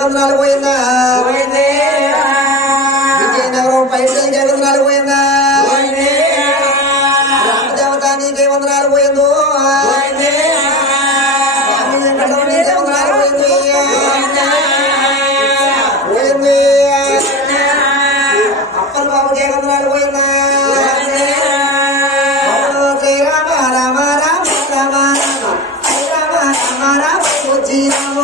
వందనాలు పోయిందా విజయనగరం పైసలకే వందనాలు పోయిందా రామదేవత నీకే వందనాలు పోయిందో నీకే వందనాలు పోయింది పోయింది అప్పల బాబుకే వందనాలు పోయిందా శ్రీరామ రామ రామ రామ రామ రామ రామ శ్రీరామ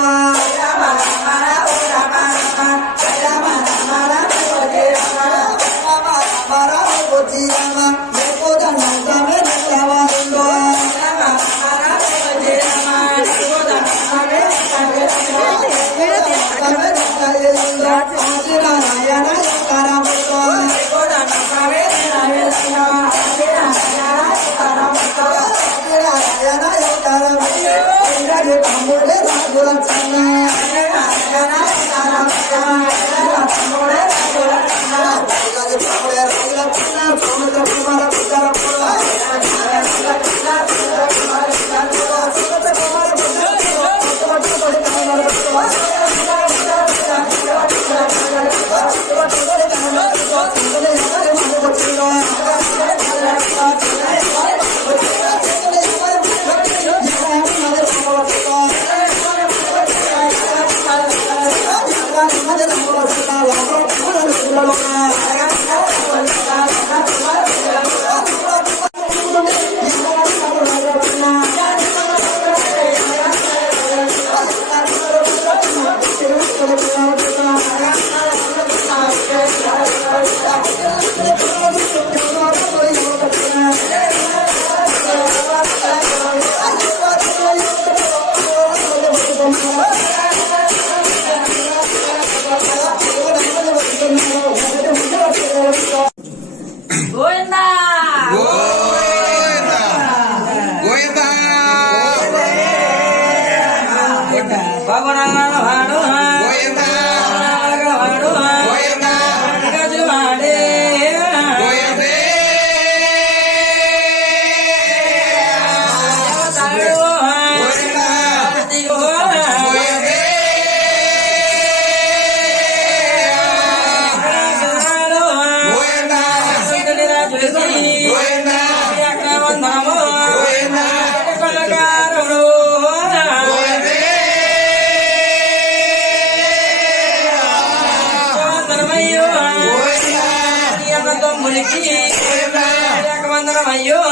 అయ్యో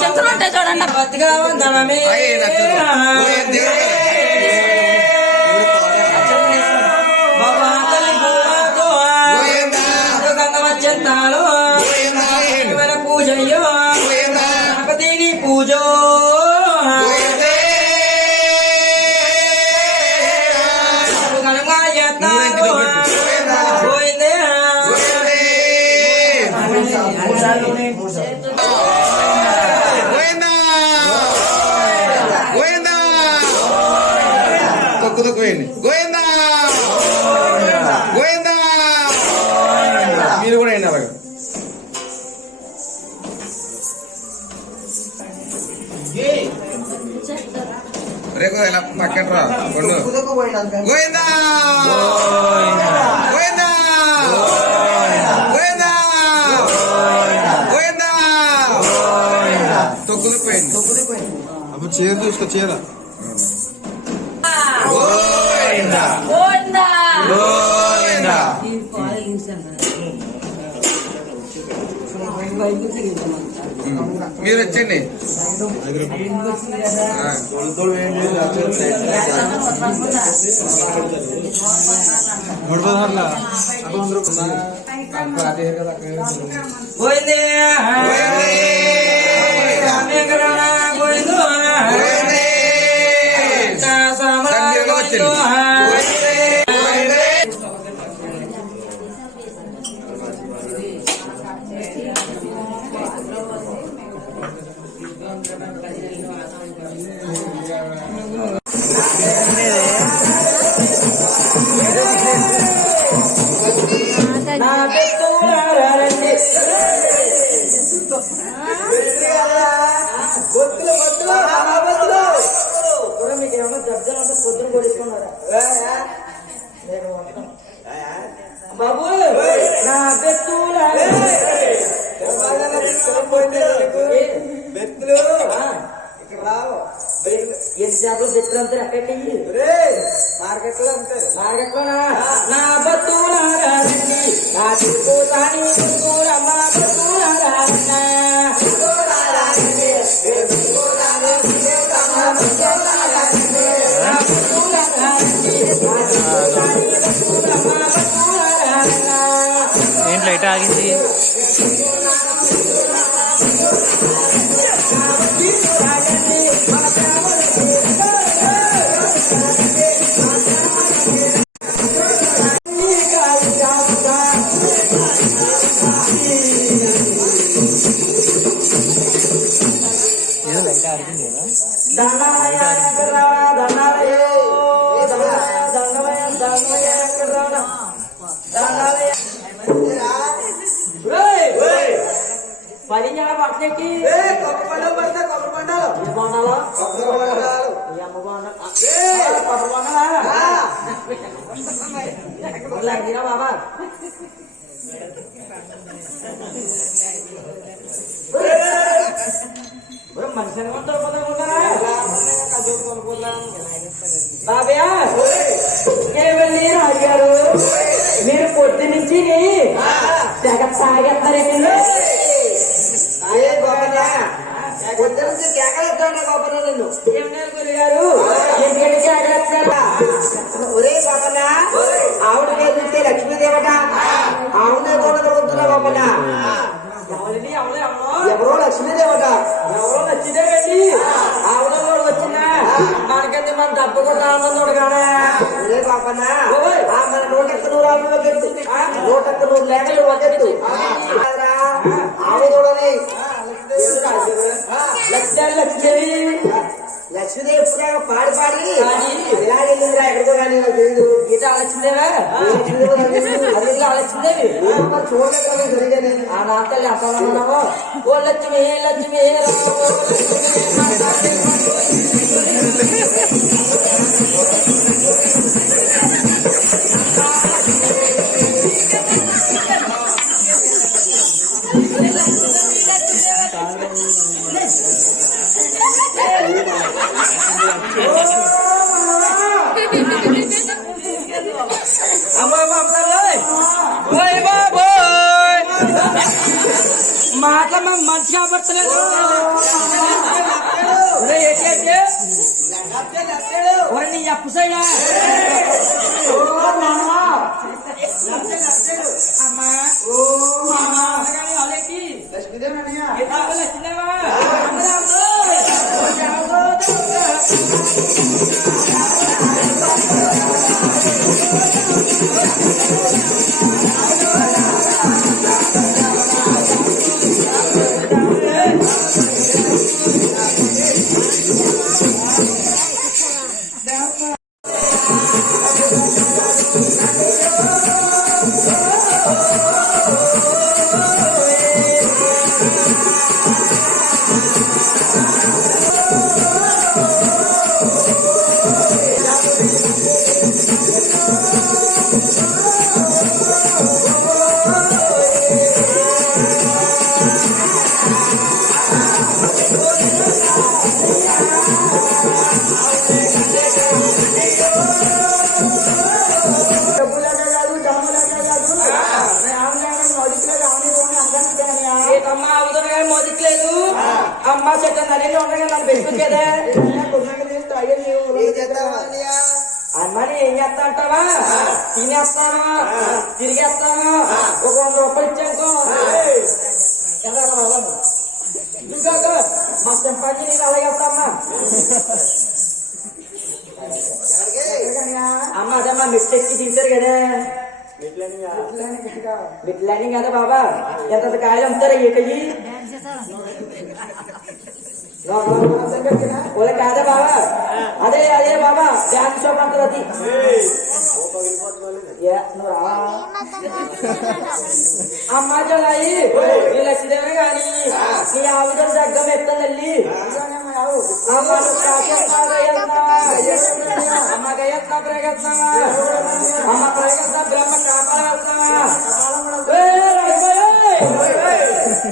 చెప్తుంటే చూడండి బతిగా ఉందమే బాబా తల్లి గంగవచ్చంతాలు పూజయ్యో గణపతిని పూజో గోవిందా గోవిందా మీరు కూడా అయినా రేపు ఇలా పక్కనరా గోవిందా గోవిందా గోవిందా గోవిందా తొక్కుదిపోయింది అప్పుడు చీర చూసుకో చీర మీరు వచ్చండి నా చేపలు చిత్రంతో ఎక్కడికి మార్కెట్ లో అంతే మార్కెట్లోనా నా బతుకులారండి నా తిరుగుతాని బతుకులమ్మ బతుకులారండి ఏంట్లో ఎటు ఆగింది ఏదో లైట్ ఆగింది కదా పది నెల పట్టకి కొబ్బరి పండాలు పడతా కొబ్బరి పండాలు బాగుండాలా కొబ్బరి పండాలు ఈ అమ్మ బాగుండా బాబా మనిషి బాబయ్య వెళ్ళి రాజుగారు మీరు పొద్దు నుంచి తెగ తాగేస్తారండి ఏం లేదు గురుగారు ఎందుకంటే కేకలేస్తారా ఒరే బాబన్న ఆవిడ చూస్తే లక్ష్మీదేవట ఆవిడ కూడా దొరుకుతున్నా బాబన్న ఎవరిని ఎవరు ఎవరో లక్ష్మీదేవట ఎవరో నచ్చిదేవండి ఆవిడ కూడా వచ్చిందా మనకంటే మన డబ్బు కూడా ఆనందం కానీ ఒరే బాబన్న మన 100 రాళ్ళు వద్దెత్తు 100 లేఖలు వద్దెత్తు ఆవిడ చూడని లక్ష్మీ లక్ష్మీదేవి ఎప్పుడైనా పాడి పాడి ఇలా వెళ్ళిందిరా ఎక్కడికో కానీ నాకు తెలియదు గీత ఆలోచిందేవా అది ఆలోచిందేవి చూడలేదు జరిగానే ఆ నాతల్లి అంటామో ఓ లక్ష్మి లక్ష్మి మాట మంచి కాబట్టలేదు ఏంటంటే నీ అప్పు సైడా అమ్మా మోదిట్లేదు అమ్మ చెట్టు నరేంద్ర ఉండగా నన్ను పెట్టుకుంటే అమ్మని ఏం చేస్తా అంటావా తినేస్తాను తిరిగేస్తాను ఒక 100 రూపాయలు ఇచ్చానుకో మా సంపాదించి నేను అలాగే వస్తామ్మా అమ్మ అదమ్మా మెట్లు ఎక్కి దిగుతారు కదా మెట్లని కదా బాబా ఎంత కాయలు అమ్ముతారా ఏకయ్యి ఓలే కాదా బాబా అదే అదే బాబా డ్యాన్స్ షాప్ అంటారు అది అమ్మా జలాయి నీ లక్ష్మీదేవి గాని నీ ఆవిడ దగ్గర ఎత్తల్లి అమ్మ గయత్న ప్రయత్న అమ్మ ప్రయత్న బ్రహ్మ కాపాడుతున్నా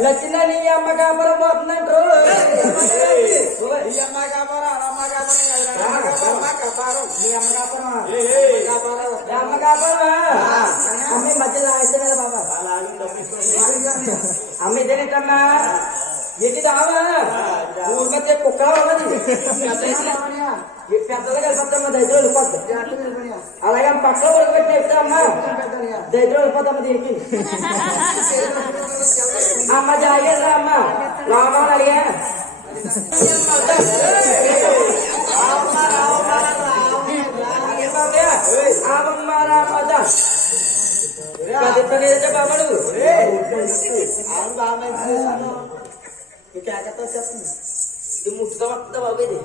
లక్ష్మీ నీ అమ్మ కాపురం పోతుందంటారు ఈ అమ్మ కాపురం అమ్మ కాపురం మీ అమ్మ కాపురమా? అమ్మ కాపురమా? అమ్మ ఈ మధ్యలో ఆగితే కదా బాబా అమ్మ ఇదేంటమ్మా ఏంటి రావా ఊరి మధ్య కుక్క ఉన్నది పెద్దలు కలిపొద్దమ్మా దైత్రం వెళ్ళిపోద్ది అలాగే పక్కన ఉడకబెట్టి చెప్తామ్మా దైత్రం వెళ్ళిపోద్దమ్మా దీనికి అమ్మ జాగ్రత్త అమ్మ రామాలు అడిగా బాబడు ముట్టుతో వస్తుందా బాబు ఇది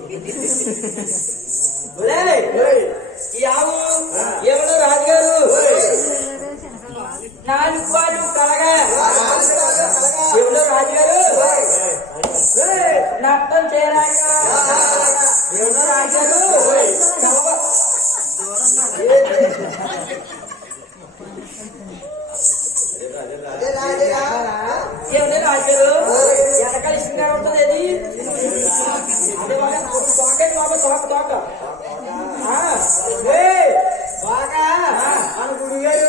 ఈ ఆవు ఏమన్నా రాజుగారు నాలుగు పాలు కలగా ఎవడో రాజుగారు నష్టం చేయరాక ఎవడో రాజుగారు ఏమన్నా రాజుగారు వెనకాల సింగారు ఉంటుంది అది అదే తోకండి బాబా తోక తోక బాగా మన గుడిగారు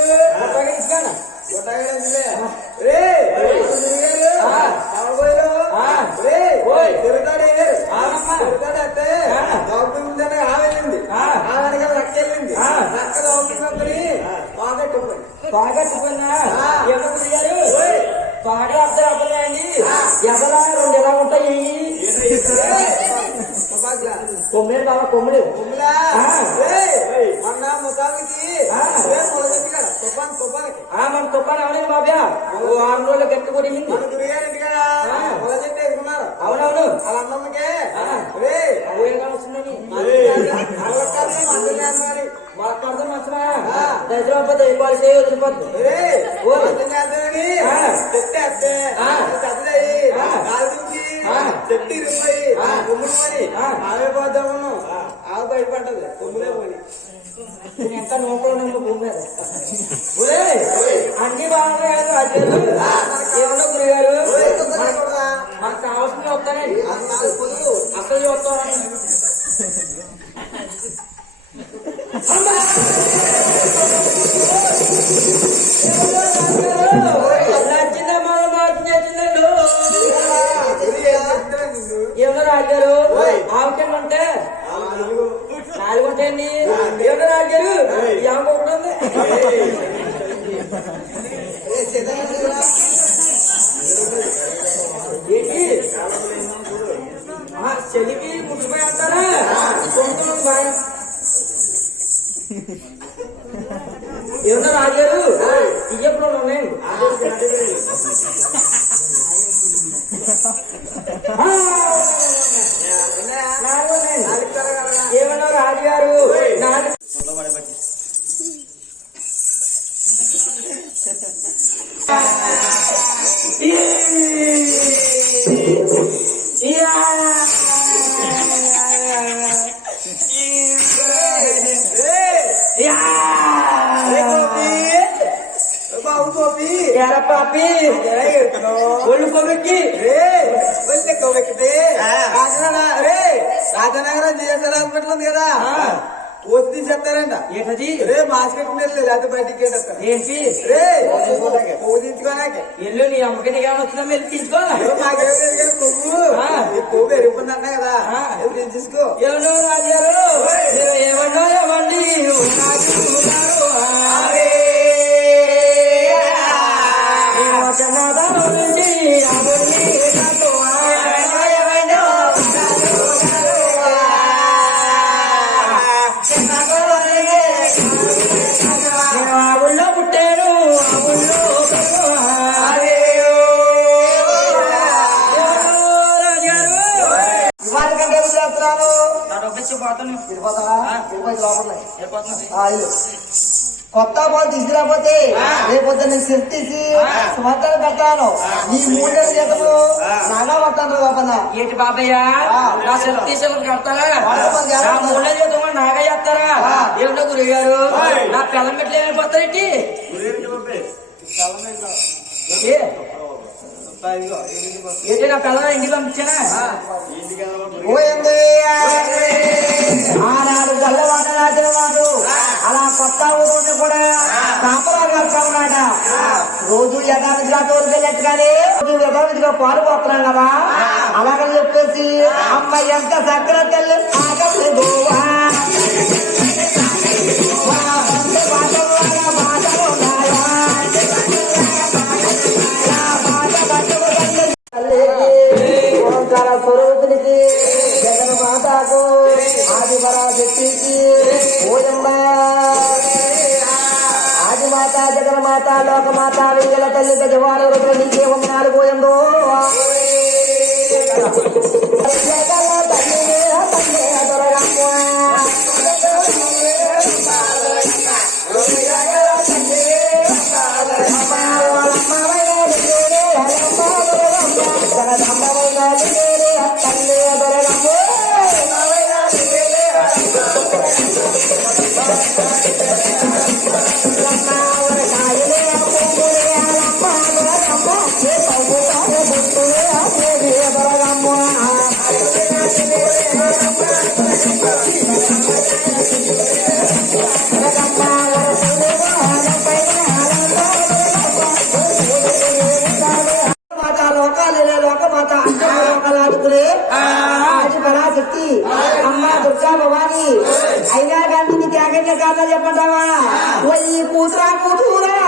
ఇస్తాను బాగట్టుకున్నా ఎవరు గారు బాగా అర్థం అవ్వలేండి ఎదలా రెండు ఎలా ఉంటాయి కొమ్మిడి బాబా కొమ్మిడి మన తుఫాన్ అవలేదు బాబా 6 రోజులు గట్టి కొట్టింది అవునవును వస్తుందని మాట్లాడదాం మంచమా దరిద్రపోతే పాలసీ వదిలిపోద్దు చెట్టి రూపాయి కొమ్ముడు పని ఆమె పోద్దామను ఆవు బయటపడ్డది కొమ్ములే పోయి ఎంత నోట్లో భూమి మీద అన్ని బాగున్నాయి ఏమన్నా గురిగారు మనకు కావాల్సింది వస్తానండి అసలు చూస్తారని నచ్చిందా మనం మార్చిందండి ఏమన్నా రాజారు ఆవుకెళ్ళి ఉంటే 4 ఉంటాయండి ఏమన్నా రాజారు యామ ఒకటి ఉంది ఏంటి చెలికి ముట్టుపోయి అంటారా కొంటున్నాను బాగా ఏమన్నా రాజారు ఇయ్యప్పుడు ఉన్నాయండి ఏమన్నా రాజుగారు పాపి ఒళ్ళు కొవ్వెక్కి రాజనగరం జిఎస్ఆర్ హాస్పిటల్ ఉంది కదా పోస్ట్ తీసేస్తారంట ఏంటది రే మాస్క్ పెట్టుకునేది లేకపోతే బయటికి ఏంటి రే పోదించుకోనాకే ఎల్లు నీ అమ్మకి నీకు ఏమైనా వచ్చినా మీరు తీసుకో మాకేం లేదు కానీ కొవ్వు పెరిగిపోయింది అన్నా కదా తీసుకో ఏమన్నా రాజారు ఏమన్నా ఏమండి ఊళ్ళో పుట్టారు కొత్త బాల్ తీసుకురాకపోతే రేపొద్దు నేను సెట్ తీసి సంవత్సరాలు పెడతాను ఈ 3 నెలల జీతము నానా పడతాను బాబన్న ఏంటి బాబయ్య నా సెల్ఫ్ తీసేవాళ్ళు కడతారా నా 3 నెలల జీతం నాగా చేస్తారా ఏమిటో గురుగారు నా పిల్లం పెట్టి ఏమైపోతారేంటి ఏంటి నా పిల్లలు ఇంటికి పంపించానా పోయింది ఆనాడు అన్నమాట. రోజు యథావిధిగా తోడుకెళ్ళట్టుగానే యథావిధిగా పాలు పోతున్నాం కదా, అలాగని చెప్పేసి అమ్మ ఎంత సక్కర తల్లి ఆగలేదు స్వరూపునికి జగన్ మాతాకు ఆదిపరాశక్తికి ఓయమ్మా ఆదిమాత జగన్మాత లోకమాత వెయ్యల తల్లి గజవాడ రుద్ర నీకే వందనాలు పోయిందో పరాశక్తి అమ్మ దుర్గా భవాని అయినా కానీ నీ త్యాగంగా కాదా చెప్పంటావా ఈ కూతురా కూతురా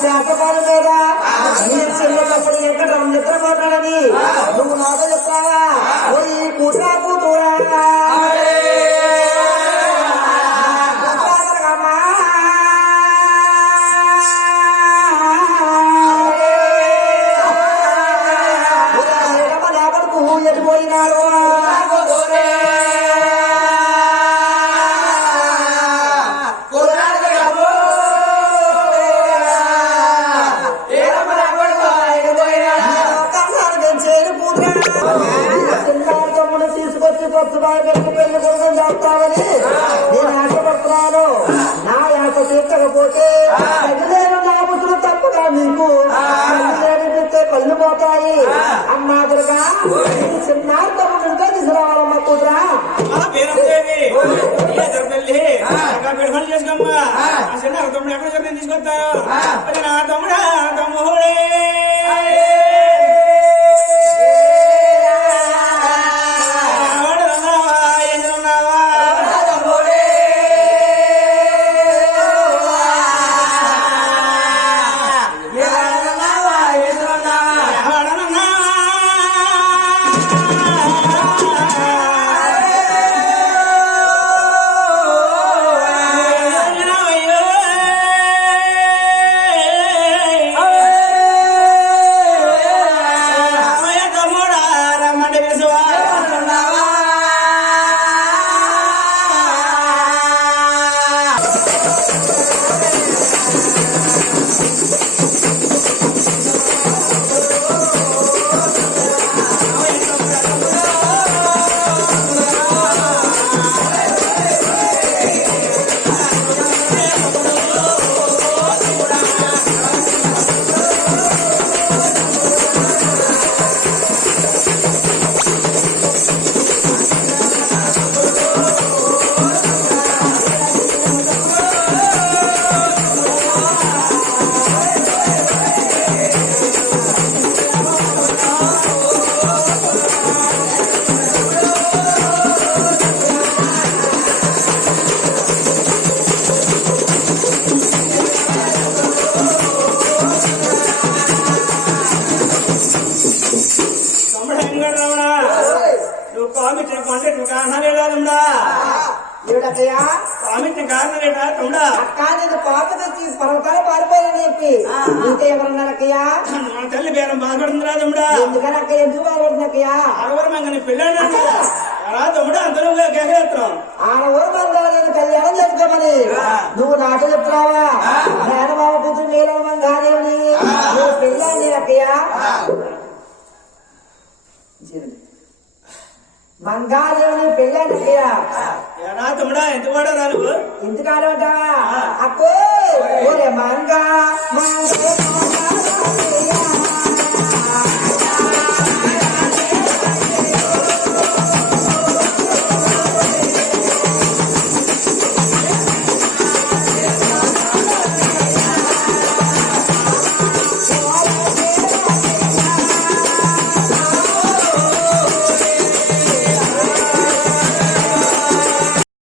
శాతపాలు మీద చెల్లెటప్పుడు ఎక్కడ నిద్ర మాట్లాడని నువ్వు నాతో చెప్తావా ఈ కూతురా కూతురా ఎటుపోయినారు తీసుకొచ్చి కొత్తగా పెళ్లి కొడుకుని చేస్తామని నేను ఆశపడుతున్నాను. నా ఆశ తీర్చకపోతే తగిలేను నా ముసులు తప్పుగా నీకు తగిలేనిపిస్తే కళ్ళు పోతాయి. అమ్మా దుర్గా చిన్నారు తమ్ముడు తీసుకురావాలమ్మా కూతురా చేసుకోమ్మా తమ్ముడు ఎక్కడ చెప్పి తీసుకొస్తావు నా తమ్ముడా తమ్ముడే స్వామికి కొండ కారణం లేదా తమ్ముడా ఏమిటక్కయ్యా స్వామికి కారణం లేదా తమ్ముడా అక్క నేను పాప తెచ్చి పర్వతాలు పారిపోయానని చెప్పి నీతో ఎవరన్నారక్కయ్యా మన తల్లి పేరం బాధపడుతుందిరా తమ్ముడా ఎందుకని అక్క ఎందుకు బాగుపడుతుందక్కయ్యా ఆడవరం మంగని పెళ్ళాడు రా తమ్ముడా అందరూ కేకేస్తాం ఆడవరు మంగారు నేను కళ్యాణం చేసుకోమని నువ్వు నాతో చెప్తున్నావా మేనమామ కూతురు మేనమామ కాదేమని నువ్వు పెళ్ళాను అక్కయ్యా మంగాదేవుని పెళ్ళాను అక్కయ్యా రా తమ్ముడా ఎంత కూడా రాను ఇంటికి ఆడమంటావా అక్కో ఓరే మంగా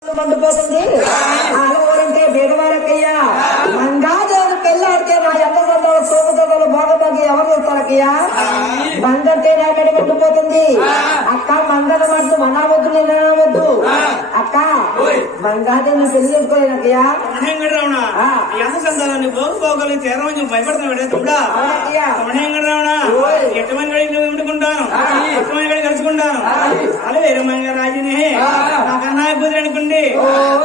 మండిపోతుంది ఆడవారంటే బీదవారక్కయ్యా మంగాదేవుని పెళ్ళాడితే నా ఎంత సంతాలు సోపు సంతాలు బాగా ఎవరు చూస్తారక్కయ్యా మందంటే నా మెడ మండిపోతుంది అక్క మంగళ మాటలు మనావద్దు నేనవద్దు అక్క మంగాదేవుని పెళ్లి చేసుకోలేనక్కయ్యా రావణ ఎంత సంతాలని పోగలి తీరమని భయపడుతున్నాడు తమ్ముడా రావణ ఎట్టమని గడి నువ్వు వింటుకుంటాను ఎట్టమని గడి కలుసుకుంటాను అలా వీరమంగ రాజుని నాకన్నా కుదిరి అనుకోండి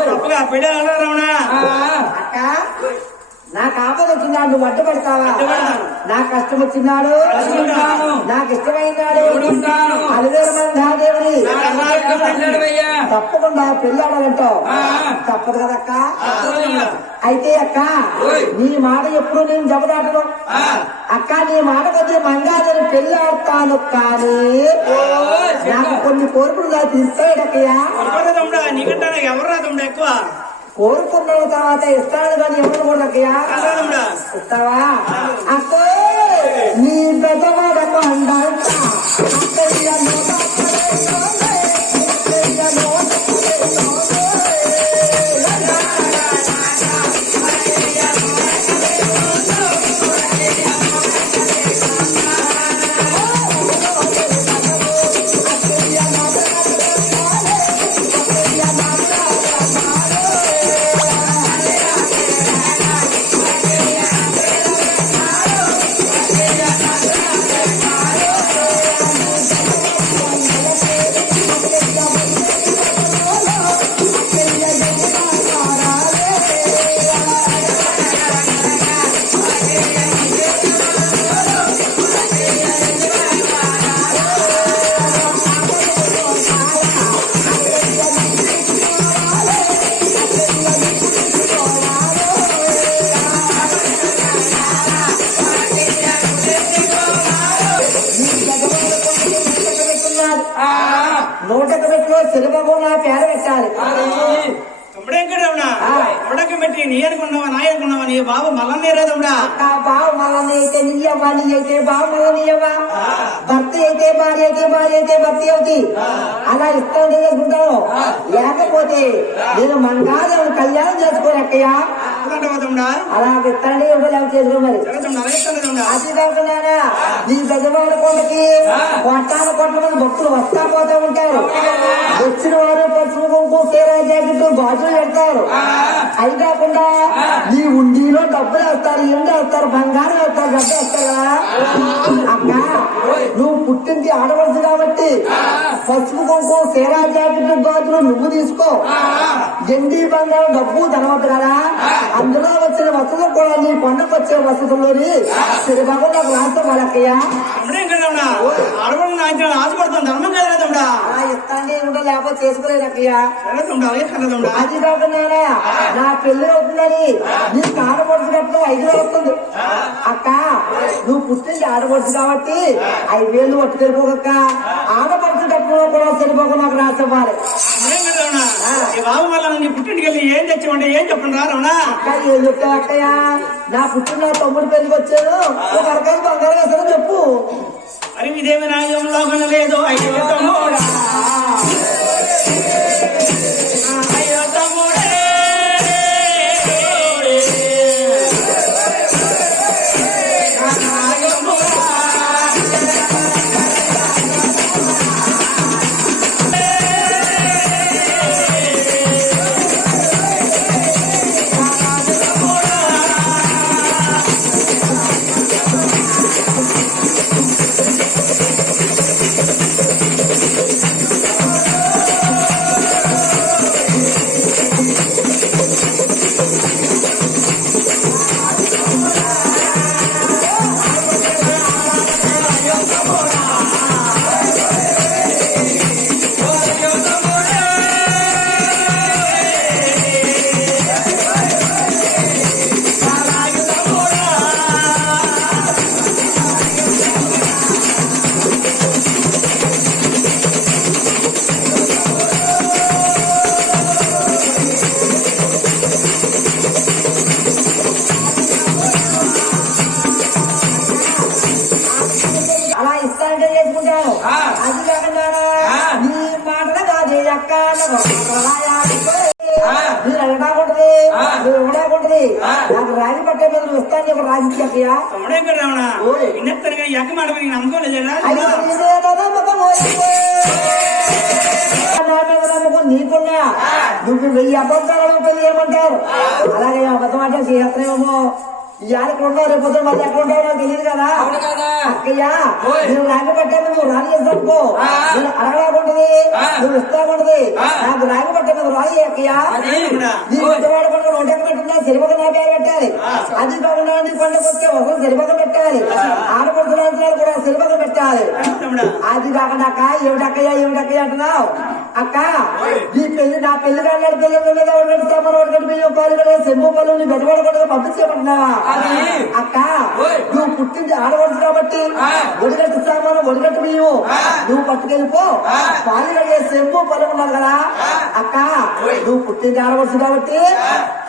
తప్పగా పెళ్ళాలి రావణ అక్క నాకు ఆపద వచ్చినాడు నువ్వు అడ్డుపడతావా నా కష్టం వచ్చినాడు నాకు ఇష్టమైనాడు అలివేరు మంగాదేవుని తప్పకుండా పెళ్ళాడాలంటావు తప్పదు కదక్క అయితే అక్క నీ మాట ఎప్పుడు నేను జబదాటను అక్క నీ మాట కొద్ది మంగాదేవిని పెళ్ళాడతాను కానీ నాకు కొన్ని కోరికలు నాకు తీస్తాడక్కయ్యా తమ్ముడా నీకంటే ఎవరు రా తమ్ముడు ఎక్కువ కోరుకున్న తర్వాత ఇస్తాడు కానీ ఎవరు కూడా ఇస్తావా అక్కో నీ పెద్దవాడకు అంట నూటకు పెట్టుకో సిలువకు నా పేరు పెట్టాలి తమ్ముడేంకడవునా పెట్టి నీ అనుకున్నావా నా అనుకున్నావా నీ బాబు మల్లన్నేరా తమ్ముడా బావు మళ్ళీ అయితే నీయవ్వా నీ అయితే బావు మళ్ళీ నీయవ్వా భర్త అయితే భార్య అయితే భార్య అయితే భర్త అవుతుంది అలా ఇష్టం చేసుకుంటాను లేకపోతే నేను మంగాదేవుని కళ్యాణం చేసుకోలేక్కయ్యా అలా ఇస్తానే లేకపోతే చేసుకో మరి అది కాకుండా నీ పెద్దవాళ్ళ కొండకి కొట్టాల కొట్ల మంది భక్తులు వస్తా పోతా ఉంటారు వచ్చిన వారు పసుపు కుంకుమ చీర జాకెట్ బాజులు పెడతారు అది కాకుండా నీ ఉండిలో డబ్బులు వేస్తారు ఎండు వేస్తారు బంగారం వేస్తారు డబ్బు వేస్తారా అక్క నువ్వు పుట్టింది ఆడవచ్చు కాబట్టి పసుపు కుంకుమ చీర జాకెట్ గాజులు నువ్వు తీసుకో ఎండి బంగారం డబ్బు ధనవద్దు కదా అందులో వచ్చిన వసతులు కూడా నీ కొండకు వచ్చే వసతుల్లోని సిరిబాబు నాకు రాష్ట్రం వాళ్ళక్కయ్యా ఆశపడుతుంది ధర్మం కదా తమ్ముడా ఇస్తాండి కూడా లేకపోతే చేసుకోలేదక్కయ్యా తమ్ముడా అది కాకుండా నా పెళ్లి అవుతుందని నీకు ఆడపడుతున్నప్పుడు 5,000 వస్తుంది అక్క నువ్వు పుట్టింది ఆడపడుతు కాబట్టి 5,000 ఒట్టు సరిపోక ఆడపడుతున్నప్పుడు కూడా సరిపోక నాకు రాసివ్వాలి బాబు వల్ల పుట్టింటికి వెళ్ళి ఏం తెచ్చామంటే ఏం చెప్పండి రావనా ఏం చెప్తావు అక్కయ్య నా పుట్టిన తమ్ముడు పెళ్లికి వచ్చాను ఒక రకాల బంగారం అసలు చెప్పు మరి ఇదేమి నాయంలో లేదు అయ్యో తమ్ముడా అయ్యో తమ్ముడే మీరు అడగకుంటది నువ్వు ఇవ్వడాకుంటది నాకు రాగి పట్టే మీద నువ్వు ఇస్తాను చెప్పి రాసి చెప్పియా తమ్ముడు ఎక్కడ రావణ ఇన్నెత్తనగా ఎక్క మాట నీకు నమ్మకం లేదేనా నీకున్నా నువ్వు 1000 అబద్ధాలను పెళ్లి చేయమంటారు అలాగే అబద్ధం అంటే చేస్తున్నామేమో ఈ ఆడకు ఉన్నావు రేపు పొద్దున మళ్ళీ ఎక్కడ ఉంటావు నాకు తెలియదు కదా అవును కదా అక్కయ్యా నువ్వు రాగి పట్టాను నువ్వు రాగి చేస్తానుకో నేను అడగకుంటది నువ్వు ఇస్తాకుంటది నాకు రాగి పట్టే మీద రాగి అక్కయ్యా నీ పెద్దవాడు పండుగ 100 పెట్టున్నా సిరిపక నా పేరు పెట్టాలి అది కాకుండా నీ పండుగ వస్తే ఒకరు సిరిపక పెట్టాలి ఆడపడుతున్నారు కూడా సిరిపక పెట్టాలి అది కాకుండా అక్క ఏమిటక్కయ్యా అంటున్నావు అక్క నీ పెళ్లి నా పెళ్లి కాళ్ళ పెళ్లి మీద ఒకటి సెంబు పళ్ళు నీ పెద్దవాడు పంపించేయమంటున్నావా అక్క నువ్వు పుట్టింది ఆడవచ్చు కాబట్టి ఒడిగట్టు సామాను ఒడిగట్టు బియ్యం నువ్వు పట్టుకెళ్ళిపో పాలు కడిగే సెంబు పళ్ళు ఉన్నారు కదా అక్క నువ్వు పుట్టింది ఆడవచ్చు కాబట్టి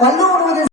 పళ్ళు నువ్వు